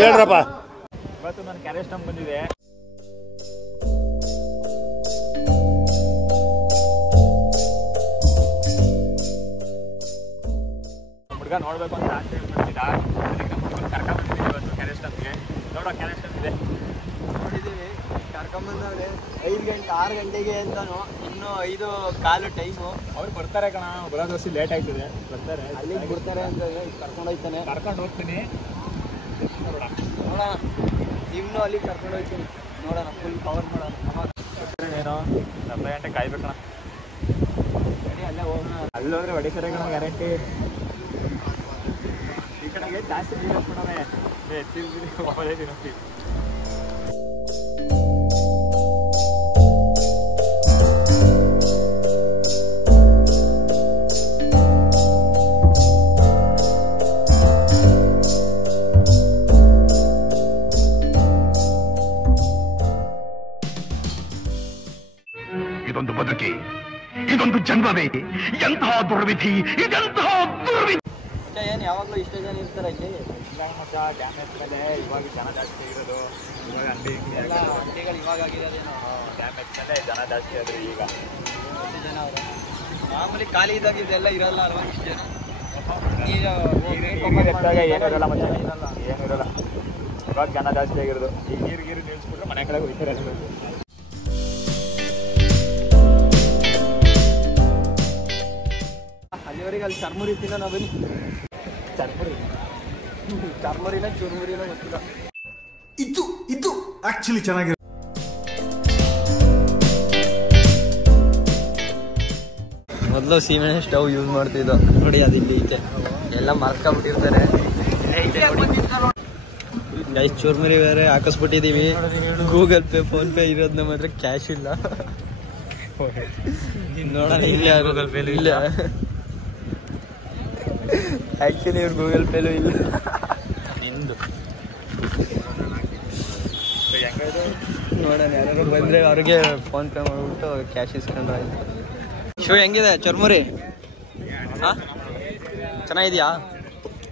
ಹೇಳ್ರಪ್ಪ. ಇವತ್ತು ನಾನು ಕ್ಯಾರೇಜ್ ಟಮ್ ಬಂದಿದೆ. ಹುಡುಗ ನೋಡ್ಬೇಕು ಅಂತ ಆಸೆ ಮಾಡ್ತಿದ್ದ. ಕರ್ಕೊಂಡ್ಬಂದಿದ್ದೀವಿ ಇವತ್ತು ಕ್ಯಾರೇಜ್ ಟಮ್ಗೆ. ನೋಡೋ ಕ್ಯಾರೇಜ್ ಟಮ್ ಇದೆ ನೋಡಿದ್ದೀವಿ. ಕರ್ಕೊಂಬಂದವ್ರೆ 5 ಗಂಟೆ 6 ಗಂಟೆಗೆ ಅಂತಾನು, ಇನ್ನೂ 5:15 ಟೈಮು. ಅವ್ರು ಬರ್ತಾರೆ ಕಣ, ಬರೋದು ವರ್ಷ ಲೇಟ್ ಆಯ್ತದೆ. ಬರ್ತಾರೆ, ಅಲ್ಲಿಗೆ ಬಿಡ್ತಾರೆ ಅಂತ ಕರ್ಕೊಂಡು ಹೋಗ್ತಾನೆ. ಕರ್ಕೊಂಡು ಹೋಗ್ತೀನಿ. ನೋಡೋಣ, ನಿಮ್ಮನ್ನು ಅಲ್ಲಿಗೆ ಕರ್ಕೊಂಡು ಹೋಗ್ತೀನಿ. ನೋಡೋಣ, ಫುಲ್ ಕವರ್ ಮಾಡೋಣ. ಏನೋ ಅರ್ಧ ಗಂಟೆ ಕಾಯ್ಬೇಕಣ. ಸರಿ, ಅಲ್ಲೇ ಹೋಗೋಣ. ಅಲ್ಲೋದ್ರೆ ಹೊಡಿತಾರೆ ಕಣ ಗ್ಯಾರಂಟಿ. ಈ ಕಡೆಗೆ ಜಾಸ್ತಿ ನೀರು ಹಾಕ್ಬಿಡೋಣ. ಎತ್ತಿರ್ತೀವಿ ಹೋಗೋದೇ ತಿನ್ನೋಗ್ತೀವಿ. ಇದೊಂದು ಬದುಕಿ, ಇದೊಂದು ಜನ್ಮವೇ, ಎಂತಹ ದುರ್ವಿಧಿ, ಇದೆಂತಹ ದುರ್ವಿಧಿ. ಏನು ಯಾವಾಗಲೂ ಇಷ್ಟ ಜನ ಇರ್ತಾರೆ ಇಲ್ಲಿ. ಮಚ್ಚ ಡ್ಯಾಮೇಜ್ ಮೇಲೆ ಇವಾಗ ಜನ ಜಾಸ್ತಿ ಇರೋದು. ಇವಾಗ ಎಲ್ಲ ಅಂಗಡಿಗಳು ಇವಾಗ ಆಗಿರೋದೇನೋ. ಡ್ಯಾಮೇಜ್ ಮೇಲೆ ಜನ ಜಾಸ್ತಿ ಆದ್ರೆ ಈಗ ಎಷ್ಟು ಜನ ಅವರು ಮಾಮೂಲಿ ಖಾಲಿ ಇದ್ದಾಗ ಇದೆಲ್ಲ ಇರಲ್ಲ ಅಲ್ವಾ? ಇಷ್ಟು ಜನ ಏನಿರಲ್ಲ ಮಚ್ಚ, ಏನಿರಲ್ಲ. ಇವಾಗ ಜನ ಜಾಸ್ತಿ ಆಗಿರೋದು. ಈಗ ನೀರು ನಿಲ್ಲಿಸ್ಬಿಟ್ರೆ ಮನೆ ಕಡೆ ಹೋಗ್ತಾರೆ. ಅಲ್ಲಿವರೆಗೆ ಅಲ್ಲಿ ಚರ್ಮುರಿ ತಿನ್ನೋ ನಾವು ಬನ್ನಿ. ಚರ್ಮುರಿನ ಚುರುಮುರಿನ ಗೊತ್ತಿಲ್ಲ. ಇದು ಆಕ್ಚುಲಿ ಚೆನ್ನಾಗಿರೋ. ಮೊದಲು ಸೀಮೆಣ್ಣೆ ಸ್ಟವ್ ಯೂಸ್ ಮಾಡ್ತಿದ್ದೋ ನೋಡಿ, ಅದು ಇಲ್ಲಿ ಐತೆ. ಎಲ್ಲ ಮರ್ಕೊಂಡ್ಬಿಟ್ಟಿರ್ತಾರೆ. ಗೈಸ್, ಚೂರ್ಮುರಿ ಬೇರೆ ಹಾಕಿಸ್ಬಿಟ್ಟಿದ್ದೀವಿ. ಗೂಗಲ್ ಪೇ, ಫೋನ್ ಪೇ ಇರೋದು ನಮ್ಮ ಹತ್ರ, ಕ್ಯಾಶ್ ಇಲ್ಲ. ನೋಡೋಣ, ಇಲ್ಲ ಗೂಗಲ್ ಪೇಲು ಇಲ್ಲ. ಆ್ಯಕ್ಚುಲಿ ಇವ್ರು ಗೂಗಲ್ ಪೇಲು ಇಲ್ಲ. ನಿಂದು ನೋಡೋಣ, ಯಾರು ಬಂದರೆ ಅವ್ರಿಗೆ ಫೋನ್ ಪೇ ಮಾಡಿಬಿಟ್ಟು ಕ್ಯಾಶ್ ಇಸ್ಕೊಂಡ್ರೆ ಆಯ್ತು. ಶೋ ಹೆಂಗಿದೆ ಚುರ್ಮುರಿ? ಹಾಂ, ಚೆನ್ನಾಗಿದೆಯಾ?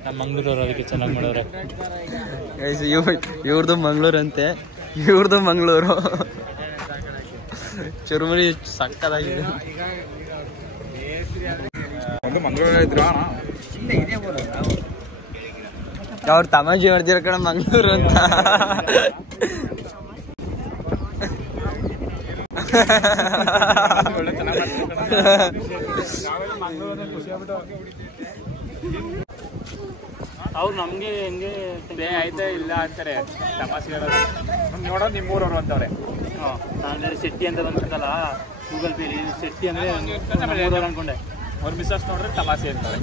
ನಮ್ಮ ಮಂಗಳೂರು ಅದಕ್ಕೆ ಚೆನ್ನಾಗಿ ಮಾಡೋರೆ. ಇವ್ರದ್ದು ಮಂಗಳೂರು ಅಂತೆ, ಇವ್ರದ್ದು ಮಂಗಳೂರು. ಚುರುಮುರಿ ಸಕ್ಕತ್ತಾಗಿದೆ. ಒಂದು ಮಂಗಳೂರು ಇದ್ರು ಅವ್ರು ತಮಾಷೆ ಮಾಡ್ತಿರೋ ಕಡೆ ಮಂಗಳೂರು ಅಂತ. ಅವ್ರು ನಮ್ಗೆ ಹೆಂಗೆ ಆಯ್ತಾ ಇಲ್ಲ ಅಂತಾರೆ, ತಮಾಷೆ ಹೇಳೋದು. ನೋಡೋದು ನಿಮ್ಮೂರವ್ರು ಅಂತವ್ರೆ. ನಾನು ಶೆಟ್ಟಿ ಅಂತ ಬಂದ್ಬಿಡ್ತಲ್ಲ ಗೂಗಲ್ ಪೇಲಿ, ಶೆಟ್ಟಿ ಅಂದರೆ ಅನ್ಕೊಂಡೆ. ಅವ್ರ ಮಿಸ್ಸಸ್ ನೋಡ್ರೆ ತಮಾಷೆ ಅಂತಾರೆ.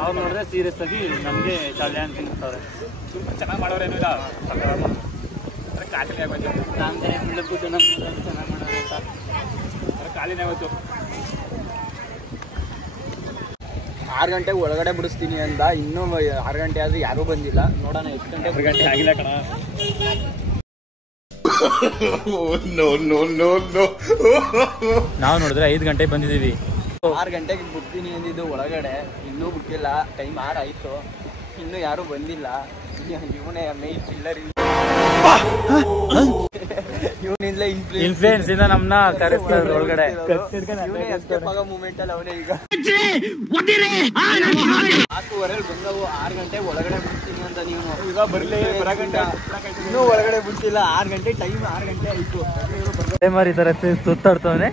ಅವ್ರು ನೋಡಿದ್ರೆ ಸೀರಿಯಸ್ ಆಗಿ ನಮಗೆ ಕಲ್ಯಾಣ ತಿಂತಾರೆ. ಚೆನ್ನಾಗಿ ಮಾಡೋರೇನು ಇಲ್ಲ, ಖಾಲಿನೇ ಆಗೋದು. ನಾನು ಬೇರೆ ಬಿಡಬೇಕು ಚೆನ್ನಾಗಿ ಮಾಡೋದು ಅಂತ ಖಾಲಿನೇ ಆಗೋದು. 6 ಗಂಟೆ ಒಳಗಡೆ ಬಿಡಿಸ್ತೀನಿ ಅಂದ. ಇನ್ನೂ 6 ಗಂಟೆ ಆದರೂ ಯಾರೂ ಬಂದಿಲ್ಲ. ನೋಡೋಣ ಎಷ್ಟು ಗಂಟೆ. 6 ಗಂಟೆ ಆಗಿಲ್ಲ ಕಣ. ನಾವು ನೋಡಿದ್ರೆ 5 ಗಂಟೆಗೆ ಬಂದಿದ್ದೀವಿ. 6 ಗಂಟೆಗೆ ಬಿಡ್ತೀನಿ ಅಂದಿದ್ದು ಒಳಗಡೆ, ಇನ್ನೂ ಬಿಟ್ಟಿಲ್ಲ. ಟೈಮ್ 6 ಆಯಿತು, ಇನ್ನೂ ಯಾರೂ ಬಂದಿಲ್ಲ. ಇವನೇ ಮೈನ್ ಪಿಲ್ಲರ್. ಇವನಿಂದಲೇ ಇನ್ಫ್ಲೂಯೆನ್ಸ್ ಇಂದ ನಮ್ಮನ್ನ ಕರೆಸ್ತಾರೆ ಒಳಗಡೆ. ಎಸ್ಕೇಪ್ ಆಗೋ ಮೂಮೆಂಟ್ ಅಲ್ಲಿ ಅವನೇ ಈಗ. 4:15 ಬಂದವು. 6 ಗಂಟೆ ಒಳಗಡೆ ಬಿಡ್ತೀನಿ ಅಂತ ನೀವು ಇವಾಗ ಬರಲಿ, ಇನ್ನೂ ಒಳಗಡೆ ಬಿಡ್ತಿಲ್ಲ. 6 ಗಂಟೆ ಟೈಮ್, 6 ಗಂಟೆ ಆಯಿತು. ಮಾರಿ ಈ ಥರ ಸುತ್ತಾಡ್ತವನೆ.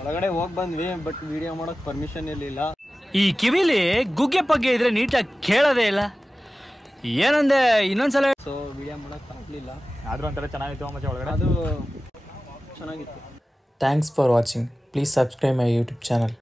ಒಳಗಡೆ ಹೋಗಿ ಬಂದ್ವಿ, ಬಟ್ ವಿಡಿಯೋ ಮಾಡೋಕೆ ಪರ್ಮಿಷನ್ ಇರಲಿಲ್ಲ. ಈ ಕಿವಿಲಿ ಗುಗ್ಗೆ ಪಗ್ಗೆ ಇದ್ರೆ ನೀಟಾಗಿ ಕೇಳೋದೇ ಇಲ್ಲ. ಏನಂದೆ ಇನ್ನೊಂದ್ಸಲ. ಸೊ ವಿಡಿಯೋ ಮಾಡೋಕೆ ಆಗಲಿಲ್ಲ. ಆದ್ರೂ ಒಂಥರ ಚೆನ್ನಾಗಿತ್ತು ಮತ್ತೆ ಒಳಗಡೆ. ಅದು ಚೆನ್ನಾಗಿತ್ತು. Thanks for watching. Please subscribe my YouTube channel.